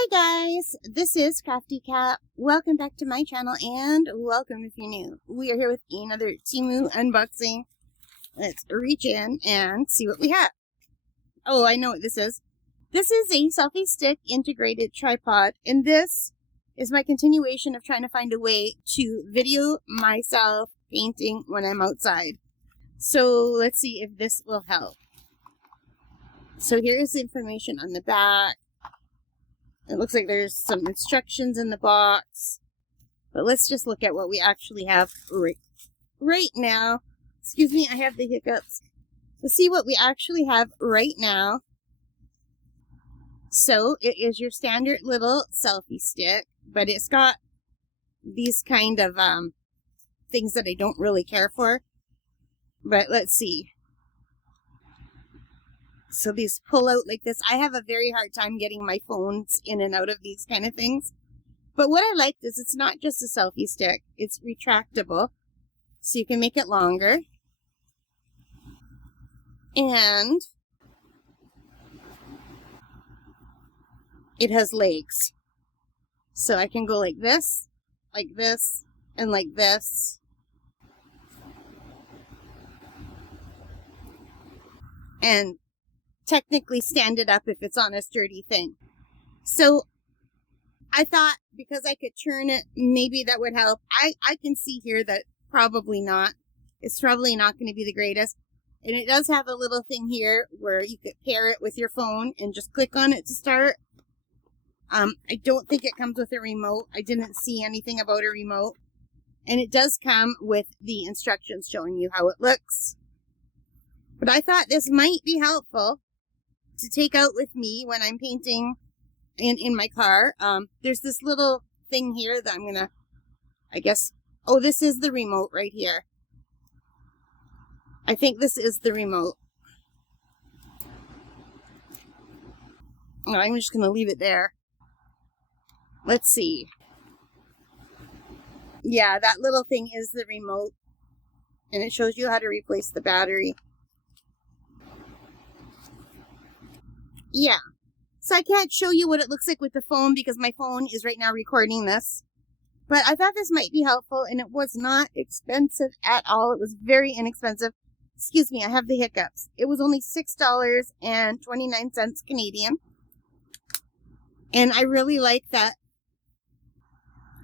Hi guys, this is Crafty Cat. Welcome back to my channel and welcome if you're new. We are here with another Temu unboxing. Let's reach in and see what we have. Oh, I know what this is. This is a selfie stick integrated tripod, and this is my continuation of trying to find a way to video myself painting when I'm outside. So let's see if this will help. So here's the information on the back. It looks like there's some instructions in the box, but let's just look at what we actually have right now. Excuse me, I have the hiccups. Let's see what we actually have right now. So it is your standard little selfie stick, but it's got these kind of things that I don't really care for. But let's see. So these pull out like this. I have a very hard time getting my phones in and out of these kind of things. But what I like is it's not just a selfie stick. It's retractable. So you can make it longer. And it has legs. So I can go like this, and like this. And technically stand it up if it's on a sturdy thing. So I thought because I could turn it, maybe that would help. I can see here that probably not. It's probably not going to be the greatest. And it does have a little thing here where you could pair it with your phone and just click on it to start. I don't think it comes with a remote. I didn't see anything about a remote. And it does come with the instructions showing you how it looks. But I thought this might be helpful to take out with me when I'm painting in my car. There's this little thing here that I'm gonna, I guess, oh, this is the remote right here. I think this is the remote. Oh, I'm just gonna leave it there. Let's see. Yeah, that little thing is the remote, and it shows you how to replace the battery. Yeah, so I can't show you what it looks like with the phone because my phone is right now recording this. But I thought this might be helpful, and it was not expensive at all. It was very inexpensive. Excuse me, I have the hiccups. It was only $6.29 Canadian. And I really like that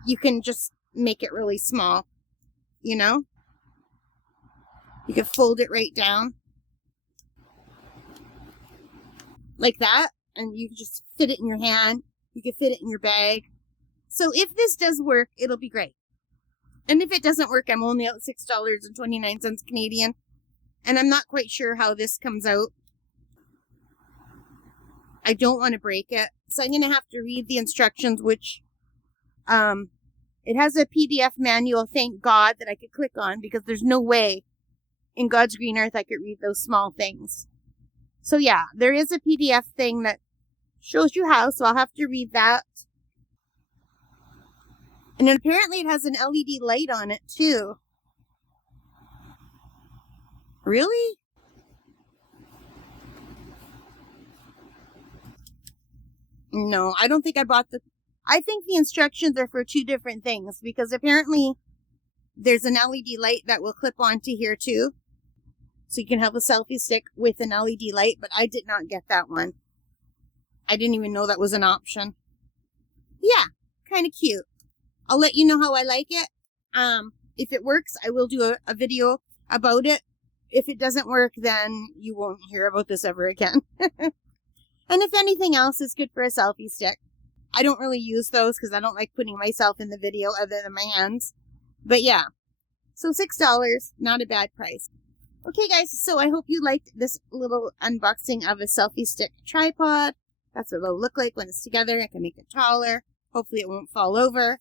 you can just make it really small, you know? You can fold it right down. Like that, and you can just fit it in your hand. You can fit it in your bag. So if this does work, it'll be great. And if it doesn't work, I'm only out $6.29 Canadian, and I'm not quite sure how this comes out. I don't want to break it, so I'm going to have to read the instructions, which it has a PDF manual, thank God, that I could click on, because there's no way in God's green earth I could read those small things. So yeah, there is a PDF thing that shows you how, so I'll have to read that. And then apparently it has an LED light on it too. Really? No, I don't think I bought I think the instructions are for two different things, because apparently there's an LED light that will clip onto here too. So you can have a selfie stick with an LED light, but I did not get that one. I didn't even know that was an option. Yeah, kind of cute. I'll let you know how I like it. If it works, I will do a video about it. If it doesn't work, then you won't hear about this ever again. And if anything else is good for a selfie stick. I don't really use those because I don't like putting myself in the video other than my hands. But yeah, so $6, not a bad price. Okay guys, so I hope you liked this little unboxing of a selfie stick tripod. That's what it'll look like when it's together. I can make it taller. Hopefully it won't fall over.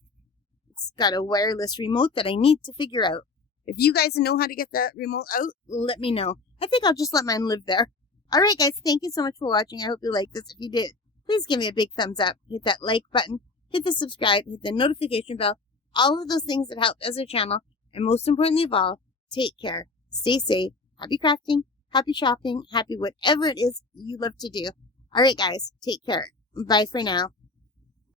It's got a wireless remote that I need to figure out. If you guys know how to get the remote out, let me know. I think I'll just let mine live there. Alright guys, thank you so much for watching. I hope you liked this. If you did, please give me a big thumbs up. Hit that like button. Hit the subscribe. Hit the notification bell. All of those things that help as a channel. And most importantly of all, take care. Stay safe. Happy crafting. Happy shopping. Happy whatever it is you love to do. Alright guys, take care. Bye for now.